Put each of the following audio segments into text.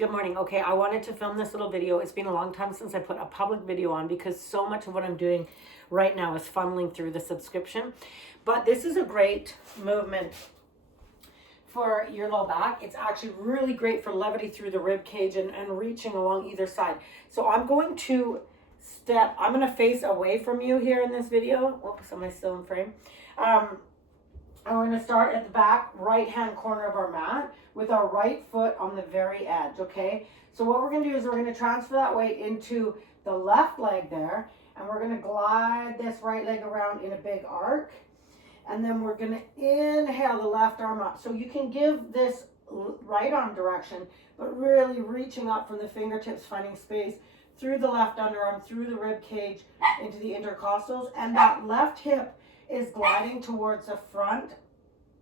Good morning. Okay, I wanted to film this little video. It's been a long time since I put a public video on because so much of what I'm doing right now is funneling through the subscription. But this is a great movement for your low back. It's actually really great for levity through the rib cage and reaching along either side. So I'm going to I'm going to face away from you here in this video. Oops, am I still in frame? I'm going to start at the back right hand corner of our mat with our right foot on the very edge, okay? So what we're going to do is we're going to transfer that weight into the left leg there, and we're going to glide this right leg around in a big arc, and then we're going to inhale the left arm up. So you can give this right arm direction, but really reaching up from the fingertips, finding space through the left underarm, through the rib cage, into the intercostals, and that left hip is gliding towards the front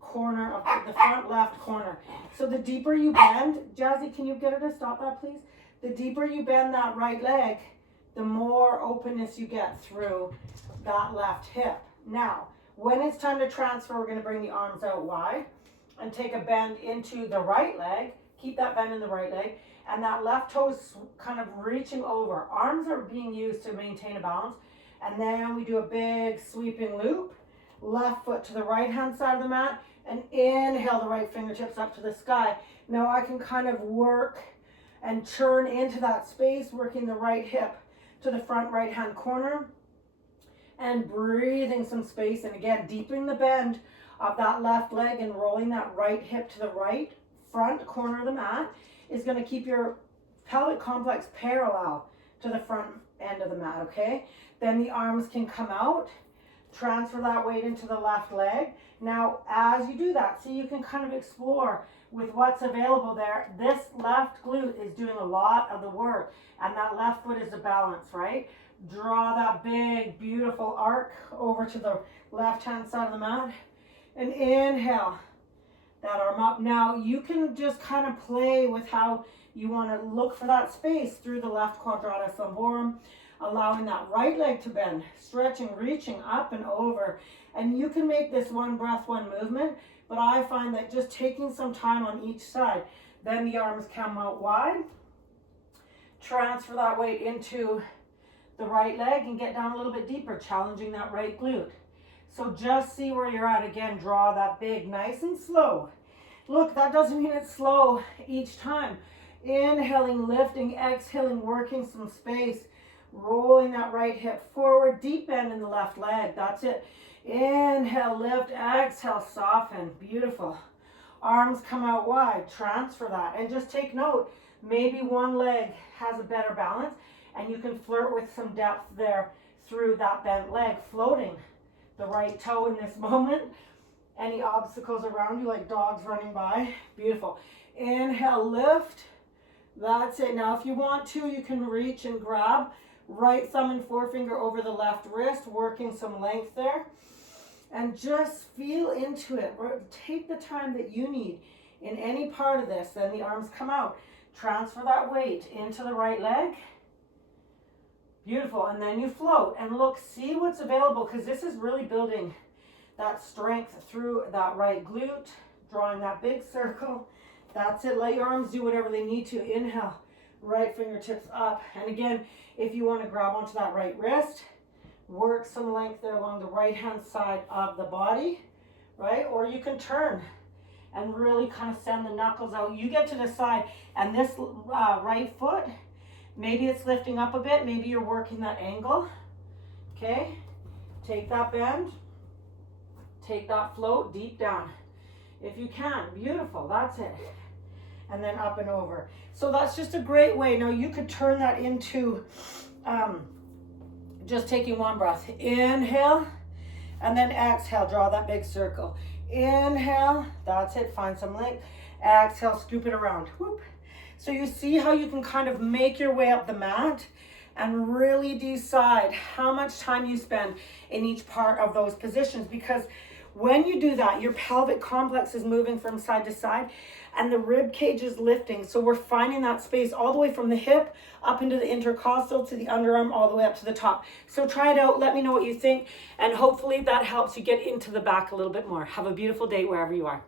corner of the front left corner. So the deeper you bend, Jazzy, can you get her to stop that, please? The deeper you bend that right leg, the more openness you get through that left hip. Now, when it's time to transfer, we're going to bring the arms out wide and take a bend into the right leg. Keep that bend in the right leg, and that left toe is kind of reaching over. Arms are being used to maintain a balance, and then we do a big sweeping loop. Left foot to the right hand side of the mat, and inhale the right fingertips up to the sky. Now I can kind of work and churn into that space, working the right hip to the front right hand corner and breathing some space, and again deepening the bend of that left leg and rolling that right hip to the right front corner of the mat is going to keep your pelvic complex parallel to the front end of the mat, okay? Then the arms can come out. Transfer that weight into the left leg. Now, as you do that, see, you can kind of explore with what's available there. This left glute is doing a lot of the work, and that left foot is a balance, right? Draw that big, beautiful arc over to the left-hand side of the mat, and inhale that arm up. Now, you can just kind of play with how you want to look for that space through the left quadratus lumborum, allowing that right leg to bend, stretching, reaching up and over. And you can make this one breath, one movement, but I find that just taking some time on each side, then the arms come out wide, transfer that weight into the right leg and get down a little bit deeper, challenging that right glute. So just see where you're at. Again, draw that big, nice and slow. Look, that doesn't mean it's slow each time. Inhaling, lifting, exhaling, working some space. Rolling that right hip forward, deep bend in the left leg. That's it. Inhale, lift, exhale, soften. Beautiful. Arms come out wide. Transfer that. And just take note, maybe one leg has a better balance, and you can flirt with some depth there through that bent leg, floating the right toe in this moment. Any obstacles around you, like dogs running by. Beautiful. Inhale, lift. That's it. Now, if you want to, you can reach and grab right thumb and forefinger over the left wrist, working some length there. And just feel into it. Take the time that you need in any part of this. Then the arms come out. Transfer that weight into the right leg. Beautiful. And then you float. And look, see what's available, because this is really building that strength through that right glute, drawing that big circle. That's it. Let your arms do whatever they need to. Inhale. Right fingertips up. And again, if you want to grab onto that right wrist, work some length there along the right hand side of the body, right? Or you can turn and really kind of send the knuckles out. You get to decide. And this right foot, maybe it's lifting up a bit, maybe you're working that angle. Okay, take that bend, take that float deep down if you can. Beautiful. That's it. And then up and over. So that's just a great way. Now you could turn that into just taking one breath. Inhale, and then exhale, draw that big circle. Inhale, that's it, find some length. Exhale, scoop it around. Whoop. So you see how you can kind of make your way up the mat and really decide how much time you spend in each part of those positions, because when you do that, your pelvic complex is moving from side to side and the rib cage is lifting. So we're finding that space all the way from the hip up into the intercostal to the underarm, all the way up to the top. So try it out. Let me know what you think. And hopefully that helps you get into the back a little bit more. Have a beautiful day wherever you are.